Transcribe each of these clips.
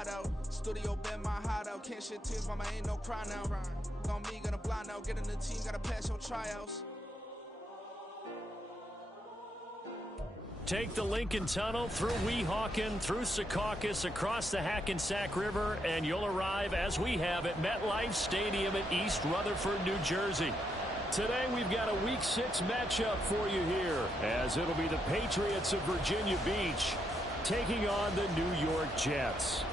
bravado. Studio been my hideout. Can't shed tears, mama, ain't no cry now. Gonna be, gonna blind out. Get in the team, gotta pass your tryouts. Take the Lincoln Tunnel through Weehawken, through Secaucus, across the Hackensack River, and you'll arrive, as we have, at MetLife Stadium in East Rutherford, New Jersey. Today we've got a Week 6 matchup for you here, as it'll be the Patriots of Virginia Beach taking on the New York Jets.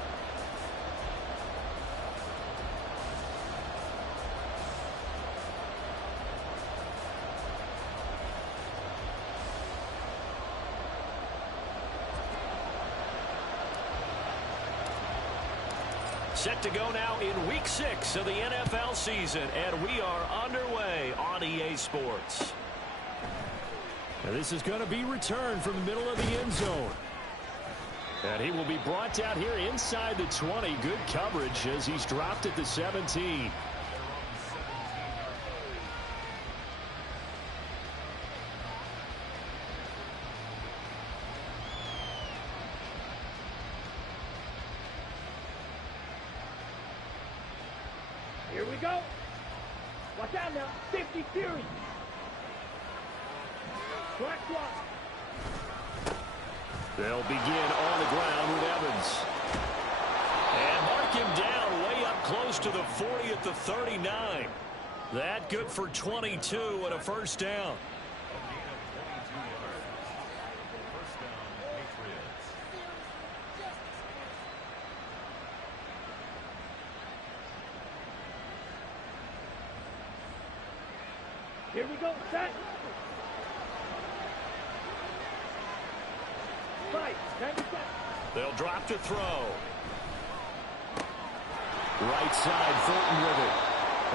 Set to go now in Week 6 of the NFL season, and we are underway on EA Sports. Now this is going to be returned from the middle of the end zone. And he will be brought down here inside the 20. Good coverage as he's dropped at the 17. Here we go. Watch out now. 50 series. Black clock. They'll begin on the ground with Evans. And mark him down way up close to the 40 at the 39. That good for 22 and a first down. Here we go. Set. Fight. 90 seconds. They'll drop to throw. Right side, Fulton with it.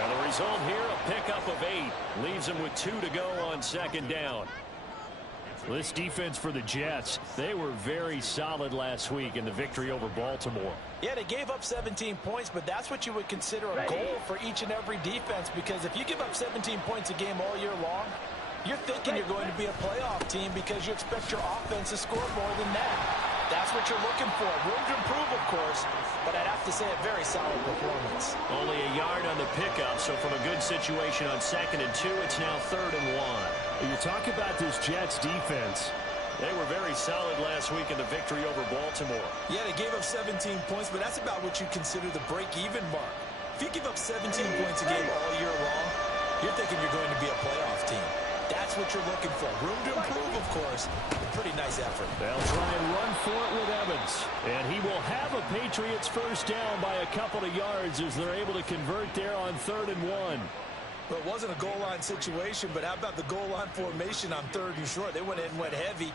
And the result here, a pickup of 8. Leaves them with 2 to go on second down. This defense for the Jets, they were very solid last week in the victory over Baltimore. Yeah, they gave up 17 points, but that's what you would consider a goal for each and every defense, because if you give up 17 points a game all year long, you're thinking you're going to be a playoff team because you expect your offense to score more than that. That's what you're looking for. Room to improve, of course, but I'd have to say a very solid performance. Only a yard on the pickup, so from a good situation on 2nd and 2, it's now 3rd and 1. You talk about this Jets defense. They were very solid last week in the victory over Baltimore. Yeah, they gave up 17 points, but that's about what you consider the break-even mark. If you give up 17 points a game all year long, you're thinking you're going to be a playoff team. That's what you're looking for. Room to improve, of course. A pretty nice effort. They'll try and run for it with Evans. And he will have a Patriots first down by a couple of yards as they're able to convert there on 3rd and 1. Well, it wasn't a goal line situation, but how about the goal line formation on 3rd and short? They went in and went heavy.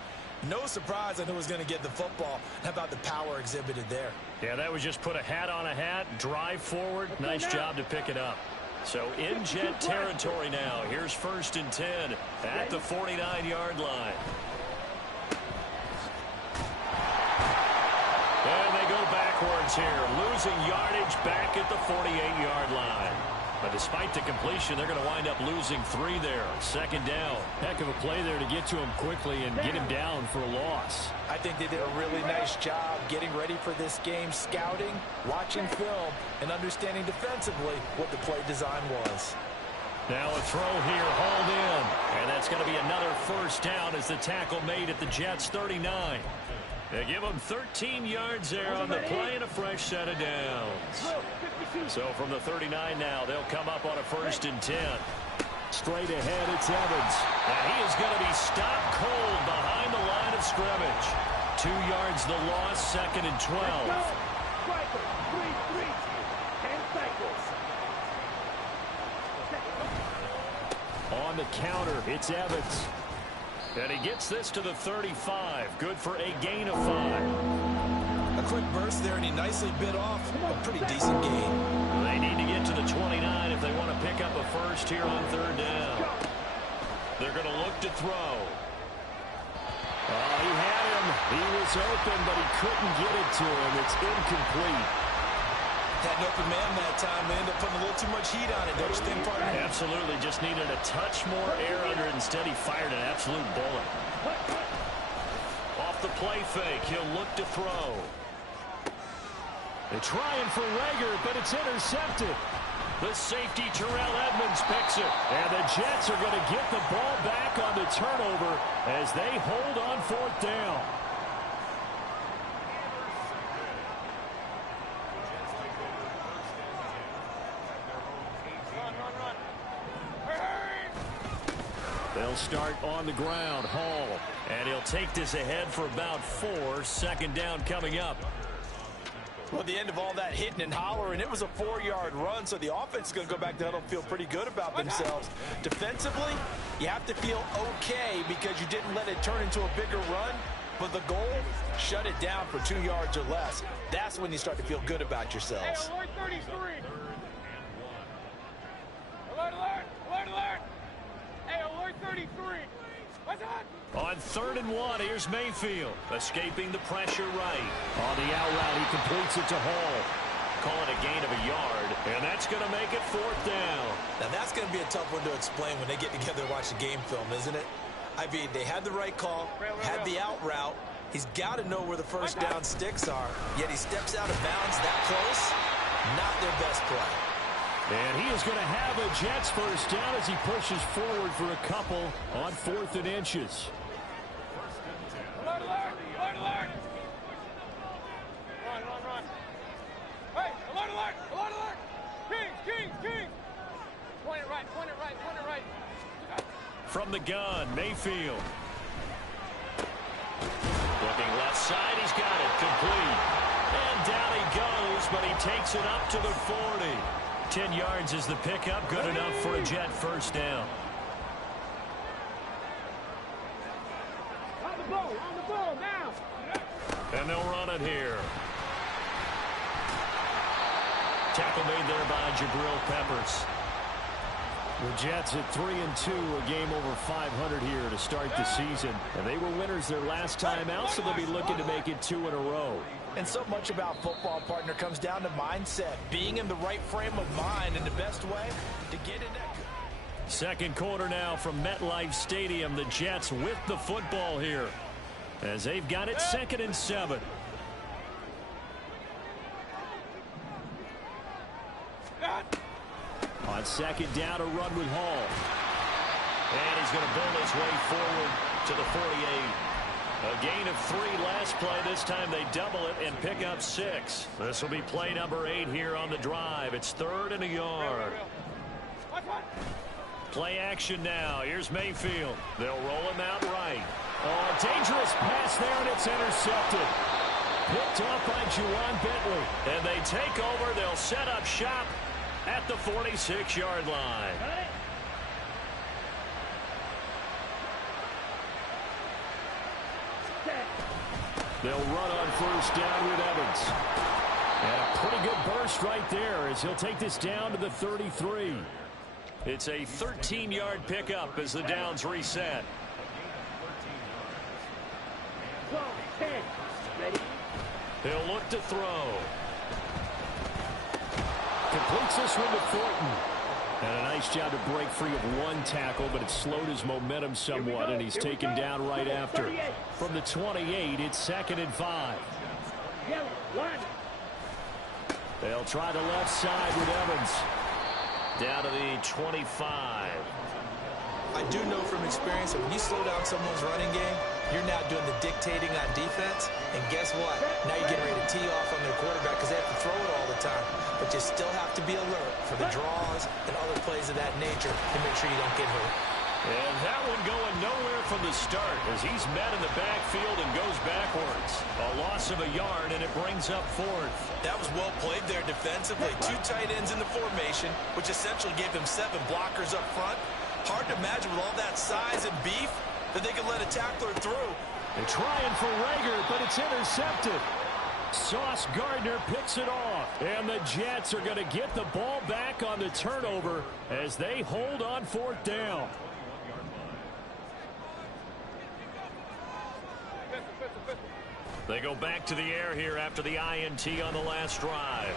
No surprise on who was going to get the football. How about the power exhibited there? Yeah, that was just put a hat on a hat, drive forward. Nice job to pick it up. So in Jet territory now. Here's 1st and 10 at the 49-yard line. And they go backwards here, losing yardage back at the 48-yard line. But despite the completion, they're going to wind up losing 3 there. 2nd down. Heck of a play there to get to him quickly and get him down for a loss. I think they did a really nice job getting ready for this game, scouting, watching film, and understanding defensively what the play design was. Now a throw here, hauled in. And that's going to be another first down as the tackle made at the Jets' 39. They give them 13 yards there on the play and a fresh set of downs. So from the 39 now, they'll come up on a 1st and 10. Straight ahead, it's Evans. And he is going to be stopped cold behind the line of scrimmage. 2 yards the loss, 2nd and 12. On the counter, it's Evans. And he gets this to the 35. Good for a gain of 5. A quick burst there, and he nicely bit off a pretty decent gain. They need to get to the 29 if they want to pick up a first here on 3rd down. They're going to look to throw. He had him. He was open, but he couldn't get it to him. It's incomplete. Had an open man that time. They ended up putting a little too much heat on it, don't you think, partner? Absolutely. Just needed a touch more air under it. Instead, he fired an absolute bullet. Off the play fake, he'll look to throw. They're trying for Rager, but it's intercepted. The safety, Terrell Edmonds, picks it. And the Jets are going to get the ball back on the turnover as they hold on fourth down. They'll start on the ground. Hall. And he'll take this ahead for about 4. Second down coming up. Well, at the end of all that hitting and hollering, it was a 4-yard run, so the offense is going to go back to huddle and feel pretty good about themselves. Defensively, you have to feel okay because you didn't let it turn into a bigger run, but the goal, shut it down for 2 yards or less. That's when you start to feel good about yourselves. Hey, alert 33. Alert, alert, alert, alert. Hey, alert 33. What's that? On 3rd and 1, here's Mayfield, escaping the pressure right. On the out route, he completes it to Hall. Call it a gain of a yard, and that's going to make it 4th down. Now, that's going to be a tough one to explain when they get together and watch the game film, isn't it? I mean, they had the right call, had the out route. He's got to know where the first down sticks are, yet he steps out of bounds that close. Not their best play. And he is going to have a Jets first down as he pushes forward for a couple on 4th and inches. Alert, alert, alert, alert. Run, run, run. Hey, alert, alert, alert, alert. Kings, Kings, Kings. Point it right, point it right, point it right. From the gun, Mayfield. Looking left side, he's got it, complete. And down he goes, but he takes it up to the 40. 10 yards is the pickup, good enough for a Jet first down. On the ball, now. And they'll run it here. Tackle made there by Jabril Peppers. The Jets at 3-2, a game over 500 here to start the season. And they were winners their last time out, so they'll be looking to make it 2 in a row. And so much about football, partner, comes down to mindset. Being in the right frame of mind, and the best way to get in that. Second quarter now from MetLife Stadium. The Jets with the football here as they've got it 2nd and 7. On 2nd down, a run with Hall. And he's going to build his way forward to the 48. A gain of 3 last play. This time they double it and pick up 6. This will be play number 8 here on the drive. It's 3rd and a yard. Play action now. Here's Mayfield. They'll roll him out right. Oh, dangerous pass there, and it's intercepted. Picked off by Juwan Bentley. And they take over. They'll set up shop at the 46-yard line. They'll run on first down with Evans. And a pretty good burst right there as he'll take this down to the 33. It's a 13-yard pickup as the downs reset. 12, 10. Ready? He'll look to throw. Completes this one to Thornton. And a nice job to break free of 1 tackle, but it slowed his momentum somewhat, and he's taken down right after. From the 28, it's 2nd and 5. They'll try the left side with Evans. Down to the 25. I do know from experience that when you slow down someone's running game, you're now doing the dictating on defense. And guess what? Now you're getting ready to tee off on their quarterback because they have to throw it all the time. But you still have to be alert for the draws and other plays of that nature to make sure you don't get hurt. And that one going nowhere from the start as he's met in the backfield and goes backwards. A loss of a yard, and it brings up 4th. That was well played there defensively. 2 tight ends in the formation, which essentially gave them 7 blockers up front. Hard to imagine with all that size and beef that they could let a tackler through. They're trying for Rager, but it's intercepted. Sauce Gardner picks it off. And the Jets are going to get the ball back on the turnover as they hold on 4th down. They go back to the air here after the INT on the last drive.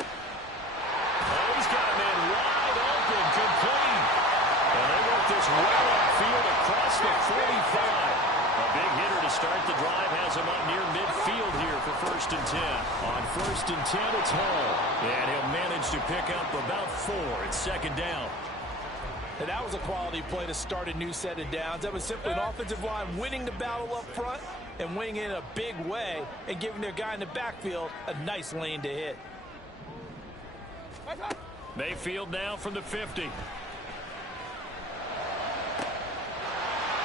Oh, he's got a man wide open, complete. And they work this well upfield across the 45. A big hitter to start the drive has him up near midfield here for 1st and 10. On 1st and 10, it's Hall. And he'll manage to pick up about 4. It's 2nd down. And that was a quality play to start a new set of downs. That was simply an offensive line winning the battle up front and winning it in a big way and giving their guy in the backfield a nice lane to hit. Mayfield now from the 50.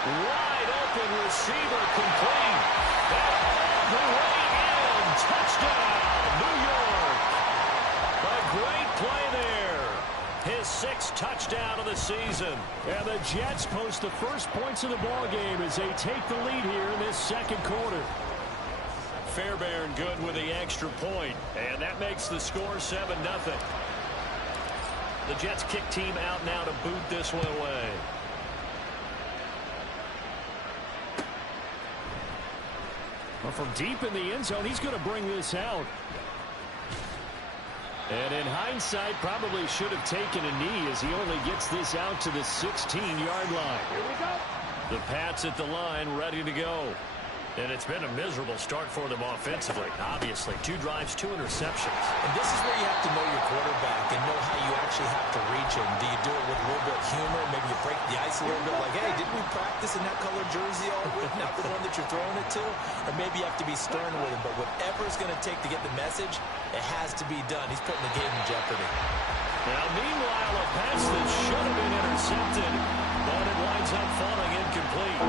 Wide open receiver complete. And all the way in. Touchdown, New York. A great play there. His 6th touchdown of the season. And the Jets post the first points of the ball game as they take the lead here in this 2nd quarter. Fairbairn good with the extra point. And that makes the score 7-0. The Jets kick team out now to boot this one away. Well, from deep in the end zone, he's going to bring this out. And in hindsight, probably should have taken a knee as he only gets this out to the 16-yard line. Here we go. The Pats at the line, ready to go. And it's been a miserable start for them offensively. Obviously, 2 drives, 2 interceptions. And this is where you have to know your quarterback and know how you actually have to reach him. Do you do it with a little bit of humor? Maybe you break the ice a little bit like, hey, didn't we practice in that color jersey all week? Not the one that you're throwing it to? Or maybe you have to be stern with him. But whatever it's going to take to get the message, it has to be done. He's putting the game in jeopardy. Now, meanwhile, a pass that should have been intercepted, but it winds up falling incomplete.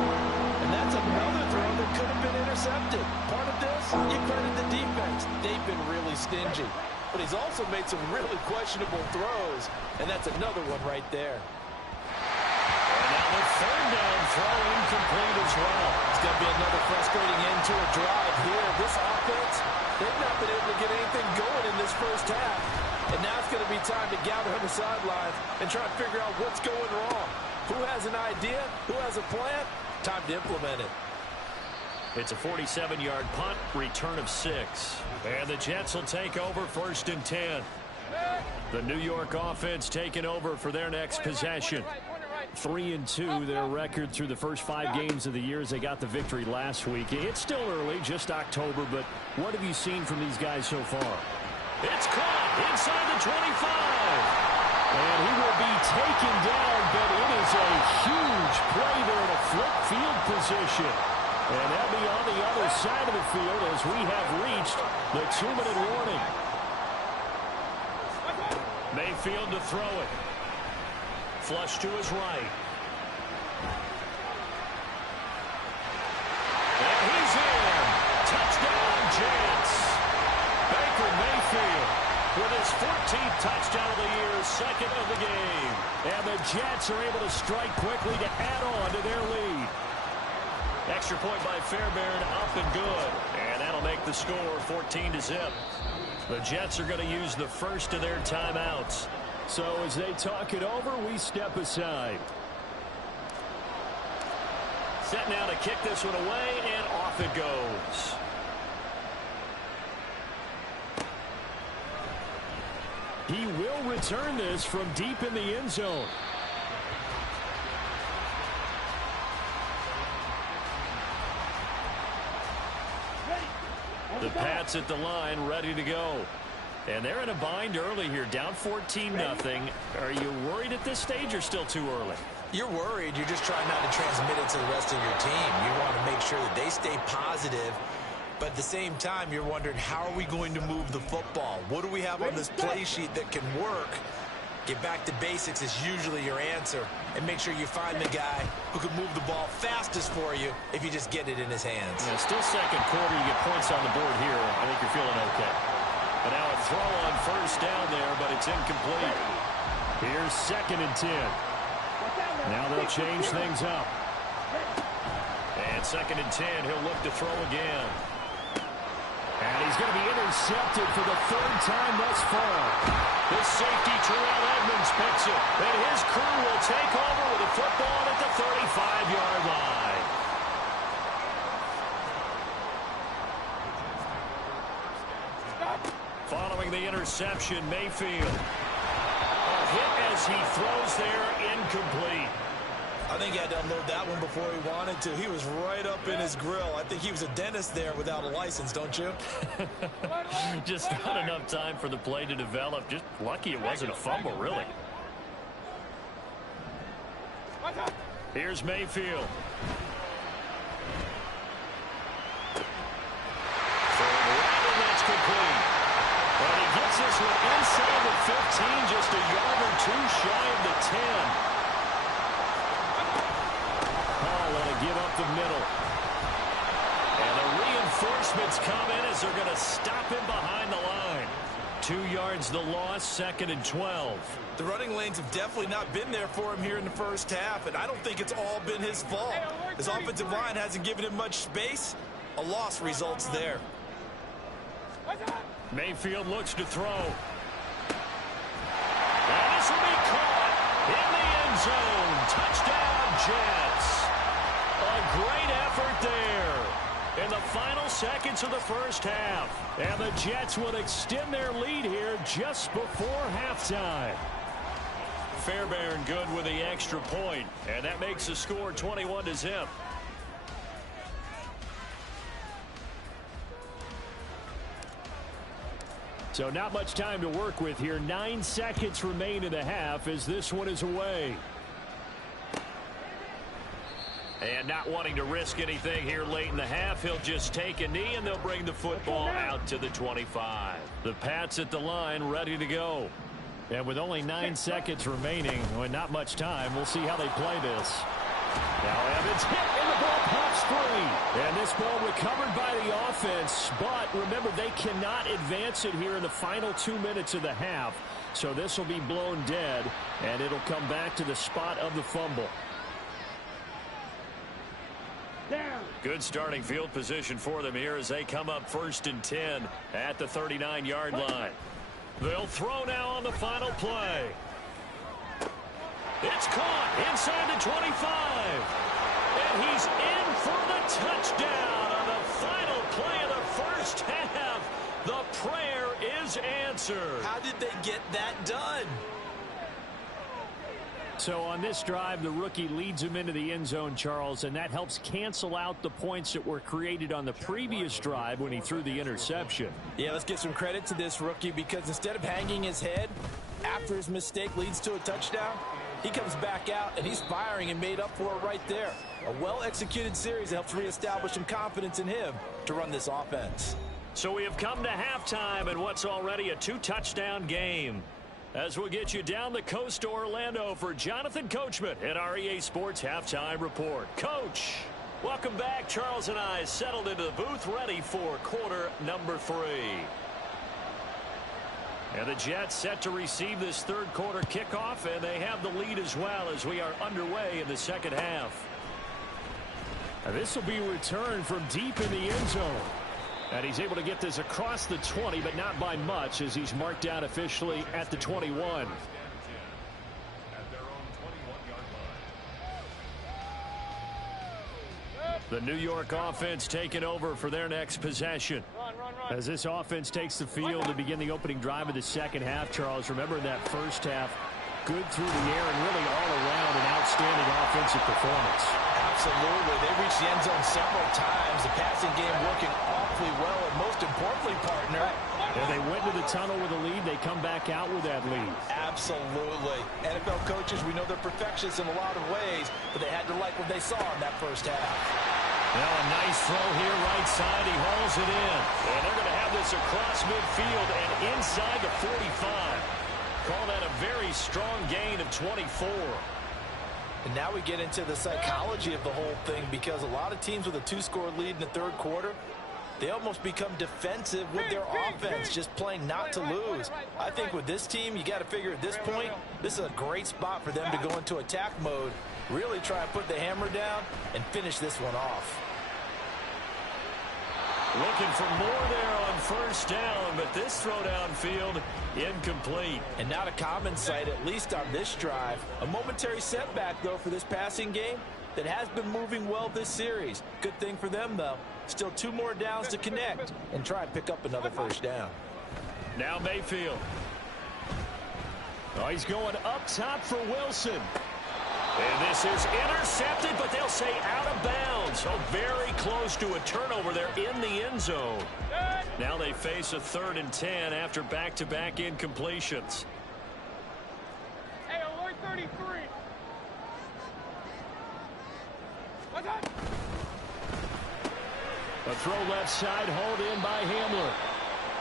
And that's another throw that could have been intercepted. Part of this, you credit the defense. They've been really stingy. But he's also made some really questionable throws, and that's another one right there. And now the 3rd down throw incomplete as well. It's going to be another frustrating end to a drive here. This offense, they've not been able to get anything going in this first half. And now it's going to be time to gather on the sidelines and try to figure out what's going wrong. Who has an idea? Who has a plan? Time to implement it. It's a 47-yard punt, return of 6. And the Jets will take over 1st and 10. The New York offense taking over for their next possession. 3-2, their record through the first 5 games of the year as they got the victory last week. It's still early, just October, but what have you seen from these guys so far? It's caught inside the 25. And he will be taken down, but it is a huge play there in a flip field position. And that'll be on the other side of the field as we have reached the 2-minute warning. Mayfield to throw it. Flush to his right. And he's in. Touchdown, Jets. Baker Mayfield with his 14th touchdown of the year, 2nd of the game. And the Jets are able to strike quickly to add on to their lead. Extra point by Fairbairn, up and good. And that'll make the score 14-0. The Jets are going to use the first of their timeouts. So as they talk it over, we step aside. Set now to kick this one away, and off it goes. He will return this from deep in the end zone. The Pats at the line, ready to go. And they're in a bind early here, down 14-0. Are you worried at this stage or still too early? You're worried. You're just trying not to transmit it to the rest of your team. You want to make sure that they stay positive. But at the same time, you're wondering, how are we going to move the football? What do we have on this play sheet that can work? Get back to basics is usually your answer. And make sure you find the guy who can move the ball fastest for you if you just get it in his hands. Yeah, still 2nd quarter. You get points on the board here. I think you're feeling okay. But now a throw on 1st down there, but it's incomplete. Here's 2nd and 10. Now they'll change things up. And 2nd and 10, he'll look to throw again. And he's going to be intercepted for the 3rd time thus far. The safety, Terrell Edmonds, picks it. And his crew will take over with the football at the 35-yard line. Following the interception, Mayfield. A hit as he throws there, incomplete. I think he had to unload that one before he wanted to. He was right up in his grill. I think he was a dentist there without a license, don't you? Just not enough time for the play to develop. Just lucky it wasn't a fumble, really. Here's Mayfield. That's complete. And he gets this one inside the 15, just a yard or two shy of the 10. Oh, want to give up the middle. And the reinforcements come in as they're going to stop him behind the line. 2 yards the loss, 2nd and 12. The running lanes have definitely not been there for him here in the first half, and I don't think it's all been his fault. His offensive line hasn't given him much space. A loss results there. Mayfield looks to throw. And this will be caught in the end zone. Touchdown, Jets. A great effort there in the final seconds of the first half. And the Jets will extend their lead here just before halftime. Fairbairn good with the extra point, and that makes the score 21-0. So not much time to work with here. 9 seconds remain in the half as this one is away. And not wanting to risk anything here late in the half, he'll just take a knee and they'll bring the football out to the 25. The Pats at the line ready to go. And with only 9 seconds remaining, with not much time, we'll see how they play this. Now Evans hit and the ball pops free. And this ball recovered by the offense. But remember, they cannot advance it here in the final 2 minutes of the half. So this will be blown dead, and it'll come back to the spot of the fumble. Good starting field position for them here as they come up 1st and 10 at the 39-yard line. They'll throw now on the final play. It's caught inside the 25. And he's in for the touchdown on the final play of the first half. The prayer is answered. How did they get that done? So on this drive, the rookie leads him into the end zone, Charles, and that helps cancel out the points that were created on the previous drive when he threw the interception. Yeah, let's give some credit to this rookie because instead of hanging his head after his mistake leads to a touchdown, he comes back out and he's firing and made up for it right there. A well-executed series that helps reestablish some confidence in him to run this offense. So we have come to halftime in what's already a 2-touchdown game. As we'll get you down the coast to Orlando for Jonathan Coachman at our EA Sports Halftime Report. Coach, welcome back. Charles and I settled into the booth ready for quarter number 3. And the Jets set to receive this third quarter kickoff, and they have the lead as well as we are underway in the second half. And this will be returned from deep in the end zone. And he's able to get this across the 20, but not by much as he's marked down officially at the 21. The New York offense taking over for their next possession. As this offense takes the field to begin the opening drive of the second half, Charles, remember in that first half, good through the air and really all around an outstanding offensive performance. Absolutely. They reached the end zone several times. The passing game working awfully well, and most importantly, partner, and they went to the tunnel with a lead. They come back out with that lead. Absolutely. NFL coaches, we know they're perfectionists in a lot of ways, but they had to like what they saw in that first half. Now a nice throw here right side. He hauls it in. And they're going to have this across midfield and inside the 45. Call that a very strong gain of 24. And now we get into the psychology of the whole thing because a lot of teams with a 2-score lead in the third quarter, they almost become defensive with their offense, just playing not to lose. I think with this team, you got to figure at this point, this is a great spot for them to go into attack mode, really try and put the hammer down and finish this one off. Looking for more there on first down, but this throw downfield incomplete. And not a common sight, at least on this drive. A momentary setback, though, for this passing game that has been moving well this series. Good thing for them, though. Still 2 more downs to connect and try and pick up another first down. Now Mayfield. Oh, he's going up top for Wilson. And this is intercepted, but they'll say out of bounds. So very close to a turnover there in the end zone. Now they face a 3rd and 10 after back-to-back incompletions. Hey, alert 33. What's up? A throw left side, hauled in by Hamler.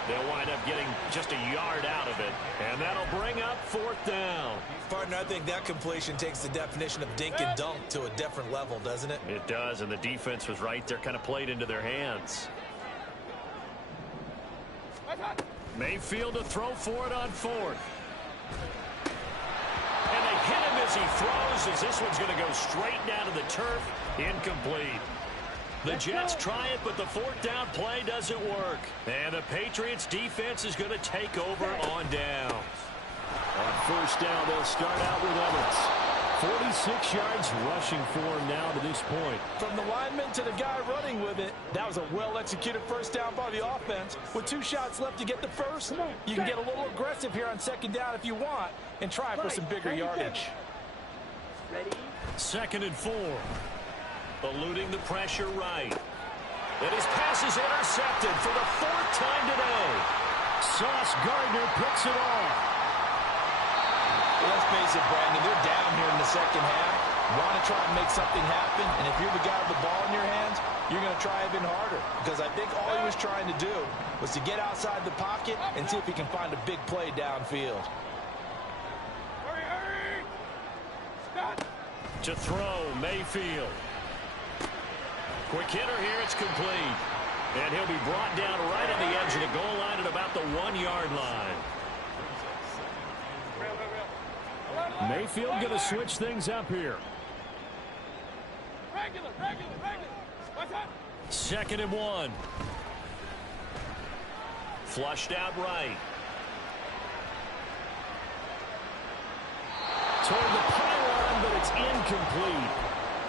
They'll wind up getting just a yard out of it, and that'll bring up 4th down. Partner, I think that completion takes the definition of dink and dunk to a different level, doesn't it? It does, and the defense was right there, kind of played into their hands. Mayfield to throw for it on 4th. And they hit him as he throws, as this one's going to go straight down to the turf. Incomplete. The Jets try it, but the 4th down play doesn't work. And the Patriots defense is going to take over on downs. On 1st down, they'll start out with Evans. 46 yards rushing for him now to this point. From the lineman to the guy running with it, that was a well-executed 1st down by the offense. With 2 shots left to get the first, you can get a little aggressive here on 2nd down if you want and try for some bigger yardage. 2nd and 4. Eluding the pressure right. And his pass is intercepted for the 4th time today. Sauce Gardner picks it off. Let's face it, Brandon, they're down here in the 2nd half. Want to try and make something happen, and if you're the guy with the ball in your hands, you're going to try even harder. Because I think all he was trying to do was to get outside the pocket and see if he can find a big play downfield. Hurry, hurry! Stop! To throw, Mayfield. Quick hitter here, it's complete. And he'll be brought down right on the edge of the goal line at about the 1-yard line. Mayfield going to switch things up here. Regular. What's up? 2nd and 1. Flushed out right. Toward the pylon, but it's incomplete.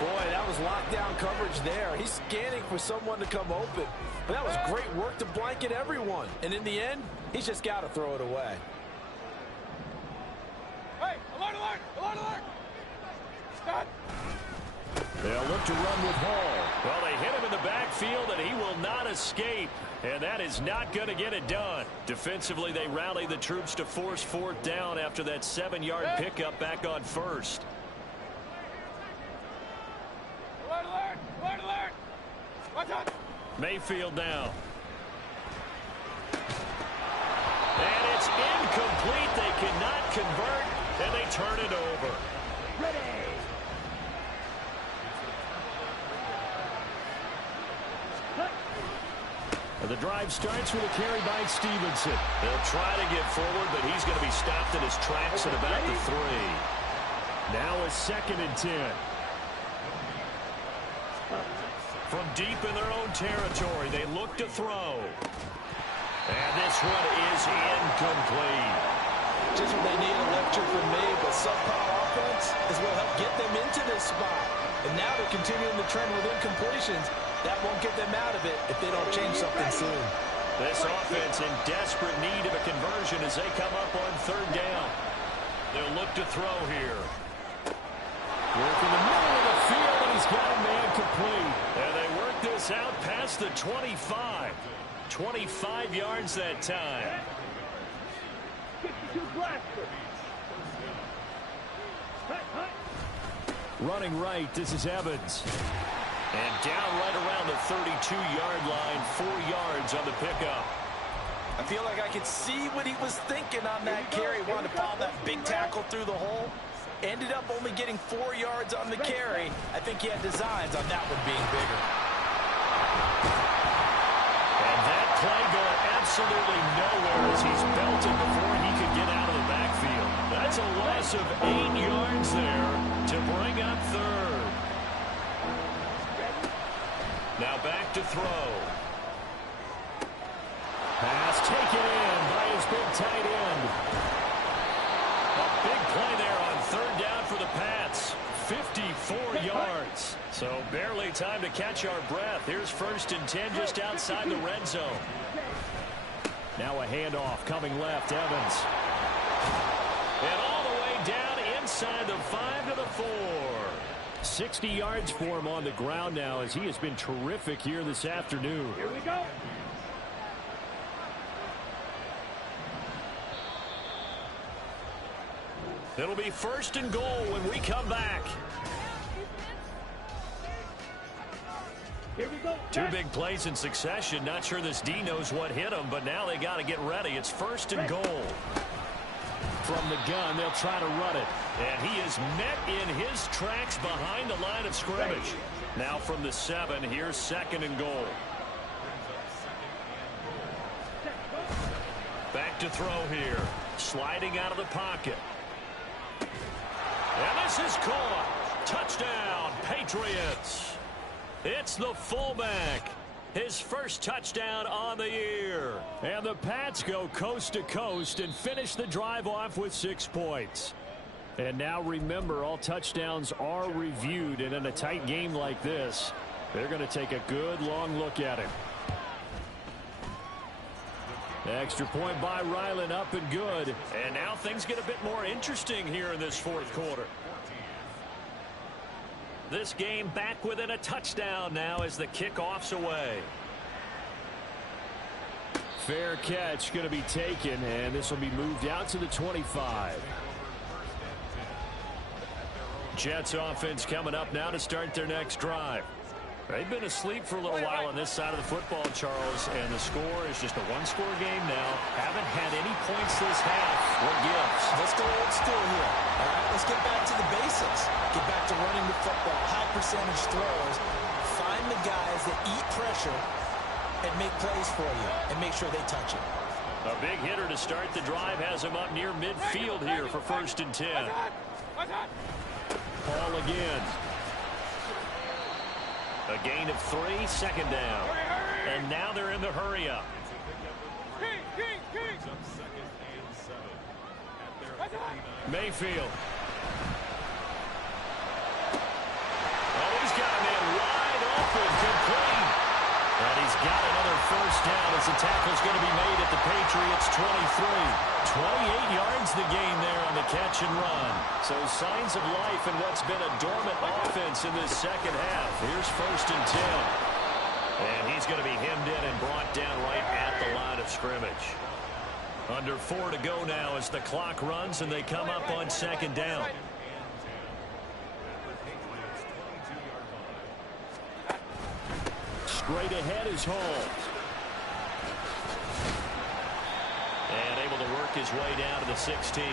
Boy, that was lockdown coverage there. He's scanning for someone to come open. But that was great work to blanket everyone. And in the end, he's just got to throw it away. Hey, alert! Stop! They'll look to run with Hall. Well, they hit him in the backfield, and he will not escape. And that is not going to get it done. Defensively, they rally the troops to force 4th down after that 7-yard pickup back on 1st. Alert! What's up? Mayfield now. And it's incomplete. They cannot convert, and they turn it over. The drive starts with a carry by Stevenson. They'll try to get forward, but he's going to be stopped in his tracks at about the 3. Now a 2nd and 10. From deep in their own territory, they look to throw. And this one is incomplete. Just what they need, a lecture from me, but subpar offense is what helped get them into this spot. And now they're continuing the trend with incompletions. That won't get them out of it if they don't change something soon. This offense in desperate need of a conversion as they come up on 3rd down. They'll look to throw here. Work in the middle of the field, and he's got a man complete. And they work this out past the 25. 25 yards that time. 62 blaster. Running right, this is Evans. And down right around the 32-yard line, 4 yards on the pickup. I feel like I could see what he was thinking on that carry. Wanted to follow that big tackle through the hole. Ended up only getting 4 yards on the carry. I think he had designs on that one being bigger. And that play going absolutely nowhere as he's belted before he could get out of the backfield. That's a loss of 8 yards there to bring up 3rd. Now back to throw. Pass taken in by his big tight end. A big play there on 3rd down for the Pats. 54 yards. So barely time to catch our breath. Here's 1st and 10 just outside the red zone. Now a handoff coming left, Evans. And all the way down inside the 5 to the 4. 60 yards for him on the ground now as he has been terrific here this afternoon. Here we go. It'll be 1st and goal when we come back. Here we go. 2 big plays in succession. Not sure this D knows what hit him, but now they got to get ready. It's 1st and goal. From the gun, they'll try to run it. And he is met in his tracks behind the line of scrimmage. Now from the 7, here's 2nd and goal. Back to throw here. Sliding out of the pocket. And this is caught. Touchdown, Patriots. It's the fullback. His first touchdown on the year. And the Pats go coast to coast and finish the drive off with 6 points. And now remember, all touchdowns are reviewed, and in a tight game like this, they're going to take a good long look at it. Extra point by Ryland, up and good. And now things get a bit more interesting here in this 4th quarter. This game back within a touchdown now as the kickoff's away. Fair catch going to be taken, and this will be moved out to the 25. Jets offense coming up now to start their next drive. They've been asleep for a little while on this side of the football, Charles, and the score is just a 1-score game now. Haven't had any points this half. What gives? Let's go old school here. All right, let's get back to the basics. Get back to running the football, high percentage throws. Find the guys that eat pressure and make plays for you and make sure they touch it. A big hitter to start the drive has him up near midfield here for 1st and 10. Ball again. A gain of 3, 2nd down. And now they're in the hurry up. Mayfield. Oh, he's got a man wide open, complete. And he's got another 1st down as the tackle's going to be made at the Patriots 23. 28 yards the gain there on the catch and run. So signs of life in what's been a dormant offense in this 2nd half. Here's 1st and 10. And he's going to be hemmed in and brought down right at the line of scrimmage. Under 4 to go now as the clock runs and they come up on 2nd down. Straight ahead is Hall. And able to work his way down to the 16.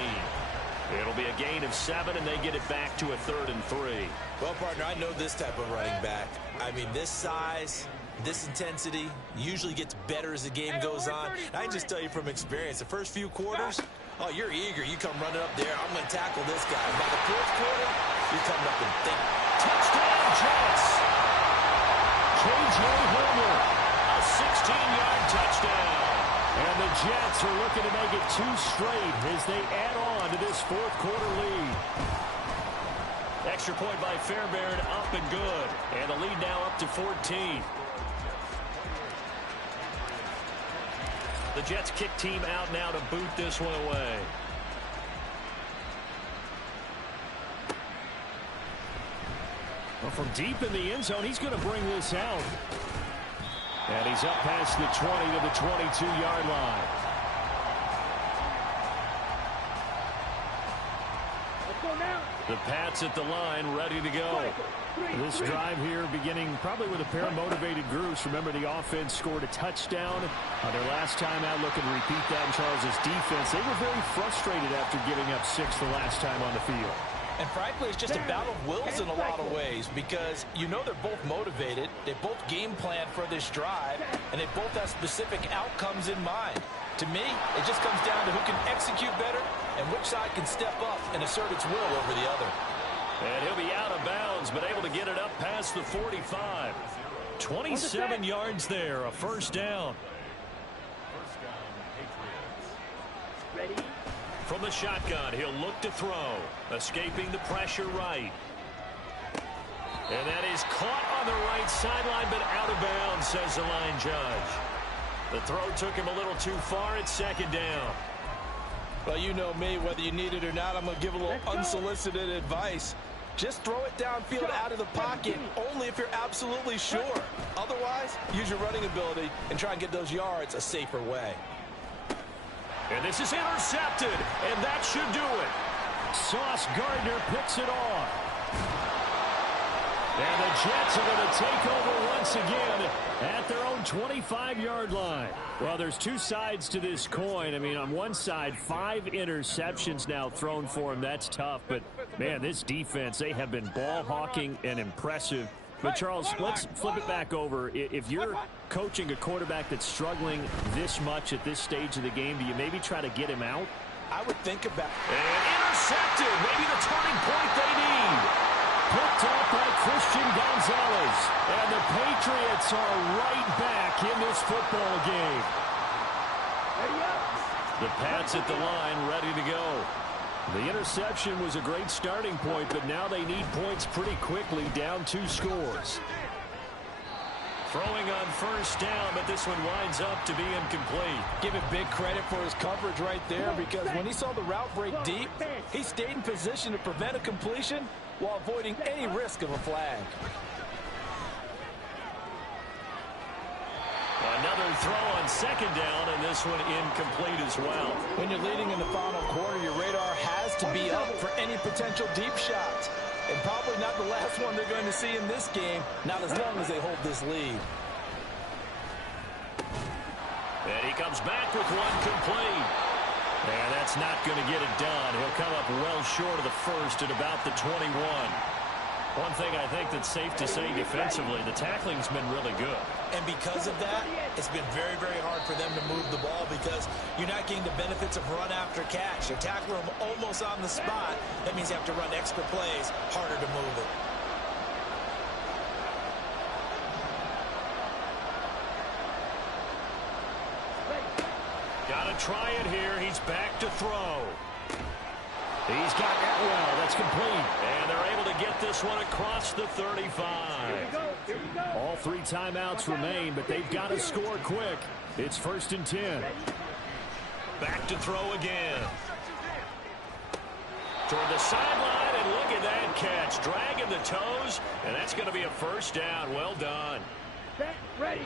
It'll be a gain of 7, and they get it back to a 3rd and 3. Well, partner, I know this type of running back. I mean, this size, this intensity usually gets better as the game goes on. I can just tell you from experience, the first few quarters, oh, you're eager. You come running up there. I'm going to tackle this guy. By the 4th quarter, you're coming up and think. Touchdown, Jets! K.J. Hamler. A 16-yard touchdown. And the Jets are looking to make it 2 straight as they add on to this 4th quarter lead. Extra point by Fairbairn, up and good. And the lead now up to 14. The Jets kick team out now to boot this one away. Well, from deep in the end zone, he's going to bring this out. And he's up past the 20 to the 22-yard line. The Pats at the line, ready to go. This drive here beginning probably with a pair of motivated groups. Remember, the offense scored a touchdown on their last time out. Looking to repeat that in Charles' defense. They were very frustrated after giving up 6 the last time on the field. And frankly, it's just a battle of wills in a lot of ways because you know they're both motivated. They both game plan for this drive, and they both have specific outcomes in mind. To me, it just comes down to who can execute better and which side can step up and assert its will over the other. And he'll be out of bounds, but able to get it up past the 45. 27 yards there, a 1st down. Ready? From the shotgun, he'll look to throw. Escaping the pressure right. And that is caught on the right sideline, but out of bounds, says the line judge. The throw took him a little too far at 2nd down. Well, you know me, whether you need it or not, I'm going to give a little unsolicited advice. Just throw it downfield out of the pocket, only if you're absolutely sure. Otherwise, use your running ability and try and get those yards a safer way. And this is intercepted, and that should do it. Sauce Gardner picks it off. And the Jets are going to take over once again at their own 25-yard line. Well, there's two sides to this coin. I mean, on one side, 5 interceptions now thrown for him. That's tough. But, man, this defense, they have been ball hawking and impressive. But, Charles, let's flip it back over. If you're coaching a quarterback that's struggling this much at this stage of the game, do you maybe try to get him out? I would think about it. And intercepted. Maybe the turning point they need. Picked up by Christian Gonzalez. And the Patriots are right back in this football game. The Pats at the line, ready to go. The interception was a great starting point, but now they need points pretty quickly, down 2 scores. Throwing on first down, but this one winds up to be incomplete. Give him big credit for his coverage right there, because when he saw the route break deep, he stayed in position to prevent a completion while avoiding any risk of a flag. Another throw on second down, and this one incomplete as well. When you're leading in the final quarter, your radar has to be up for any potential deep shots. And probably not the last one they're going to see in this game, not as long as they hold this lead. And he comes back with one complete. And that's not going to get it done. He'll come up well short of the first at about the 21. One thing I think that's safe to say defensively, the tackling's been really good. And because of that, it's been very, very hard for them to move the ball because you're not getting the benefits of run after catch. You're tackling them almost on the spot. That means you have to run extra plays, harder to move it. Got to try it here. He's back to throw. He's got Atwell. That's complete. And they're able to get this one across the 35. All 3 timeouts remain, but they've got to score quick. It's 1st and 10. Back to throw again. Toward the sideline, and look at that catch. Dragging the toes, and that's going to be a first down. Well done. Set, ready.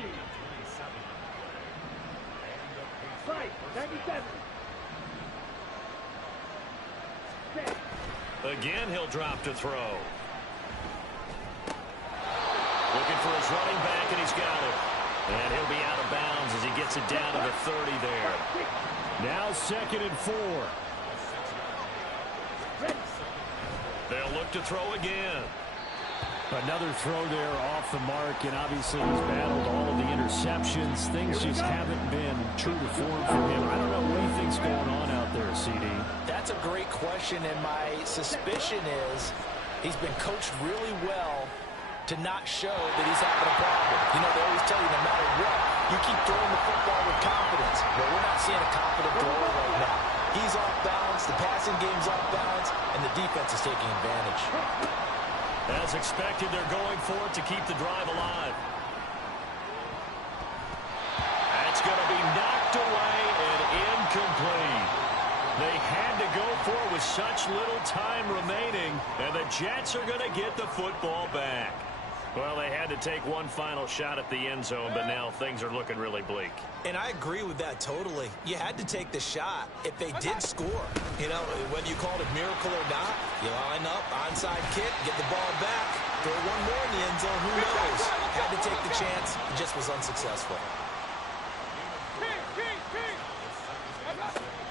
Fight, 97. Again, he'll drop to throw. Looking for his running back, and he's got it. And he'll be out of bounds as he gets it down to the 30 there. Now 2nd and 4. They'll look to throw again. Another throw there off the mark, and obviously he's battled all of the interceptions. Things just haven't been true to form for him. I don't know what he thinks going on out there, CD. That's a great question, and my suspicion is he's been coached really well to not show that he's having a problem. You know, they always tell you no matter what, you keep throwing the football with confidence. But we're not seeing a confident thrower right now. He's off balance, the passing game's off balance, and the defense is taking advantage. As expected, they're going for it to keep the drive alive. That's going to be knocked away and incomplete. They had to go for it with such little time remaining, and the Jets are going to get the football back. Well, they had to take one final shot at the end zone, but now things are looking really bleak. And I agree with that totally. You had to take the shot if they did score. You know, whether you call it a miracle or not, you line up, onside kick, get the ball back, throw one more in the end zone, who knows? Had to take the chance, it just was unsuccessful.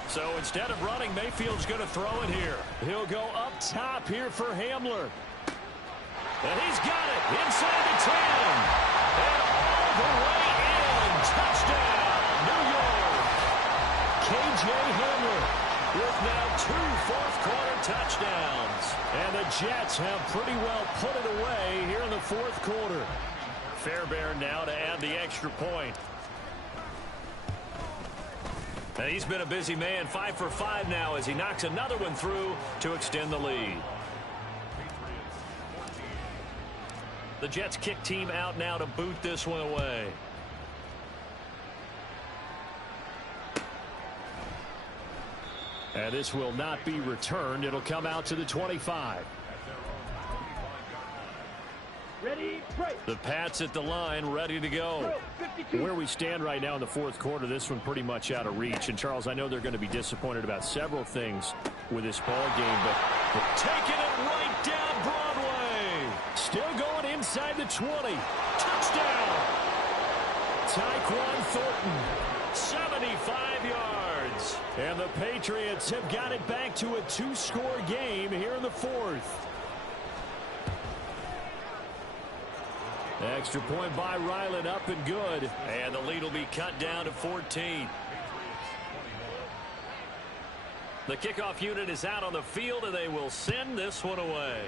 So instead of running, Mayfield's going to throw it here. He'll go up top here for Hamler. And he's got it inside the 10. And all the way in. Touchdown, New York. K.J. Hamler with now 2 fourth-quarter touchdowns. And the Jets have pretty well put it away here in the 4th quarter. Fairbairn now to add the extra point. And he's been a busy man, 5 for 5 now as he knocks another one through to extend the lead. The Jets kick team out now to boot this one away. And this will not be returned. It'll come out to the 25. Ready, break. The Pats at the line, ready to go. Where we stand right now in the fourth quarter, this one pretty much out of reach. And, Charles, I know they're going to be disappointed about several things with this ball game, but taking it right down Broadway. Still going inside the 20. Touchdown. Tyquan Thornton, 75 yards. And the Patriots have got it back to a 2-score game here in the fourth. Extra point by Ryland, up and good. And the lead will be cut down to 14. The kickoff unit is out on the field, and they will send this one away.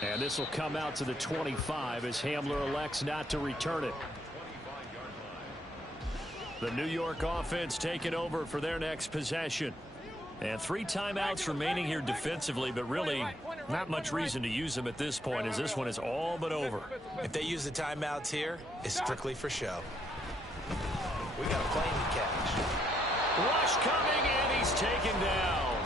And this will come out to the 25 as Hamler elects not to return it. The New York offense taking over for their next possession. And 3 timeouts remaining here defensively, but really not much reason to use them at this point as this one is all but over. If they use the timeouts here, it's strictly for show. We got a plane to catch. Rush coming, and he's taken down.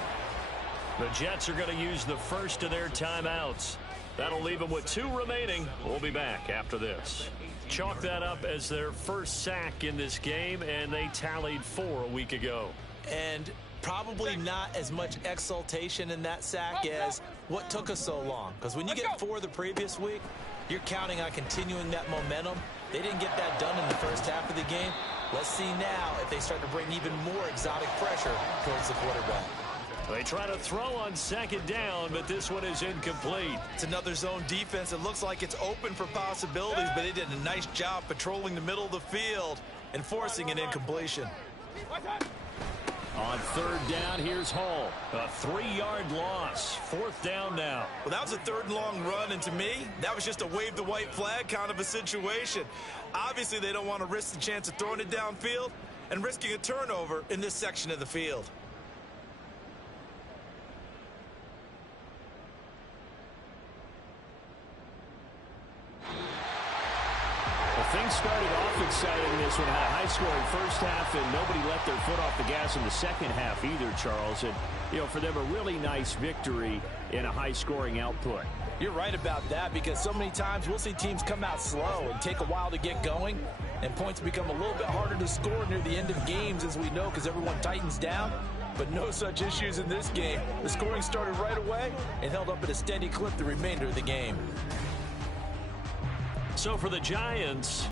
The Jets are going to use the first of their timeouts. That'll leave them with 2 remaining. We'll be back after this. Chalk that up as their first sack in this game, and they tallied 4 a week ago. And probably not as much exultation in that sack as what took us so long. Because when you get 4 the previous week, you're counting on continuing that momentum. They didn't get that done in the first half of the game. Let's see now if they start to bring even more exotic pressure towards the quarterback. They try to throw on second down, but this one is incomplete. It's another zone defense. It looks like it's open for possibilities, but they did a nice job patrolling the middle of the field and forcing an incompletion. On third down, here's Hall. A 3-yard loss. 4th down now. Well, that was a 3rd and long run, and to me, that was just a wave the white flag kind of a situation. Obviously, they don't want to risk the chance of throwing it downfield and risking a turnover in this section of the field. Things started off exciting. This one had a high-scoring first half, and nobody let their foot off the gas in the second half either, Charles. And, for them, a really nice victory in a high-scoring output. You're right about that because so many times we'll see teams come out slow and take a while to get going, and points become a little bit harder to score near the end of games, as we know, because everyone tightens down. But no such issues in this game. The scoring started right away and held up at a steady clip the remainder of the game. So for the Giants,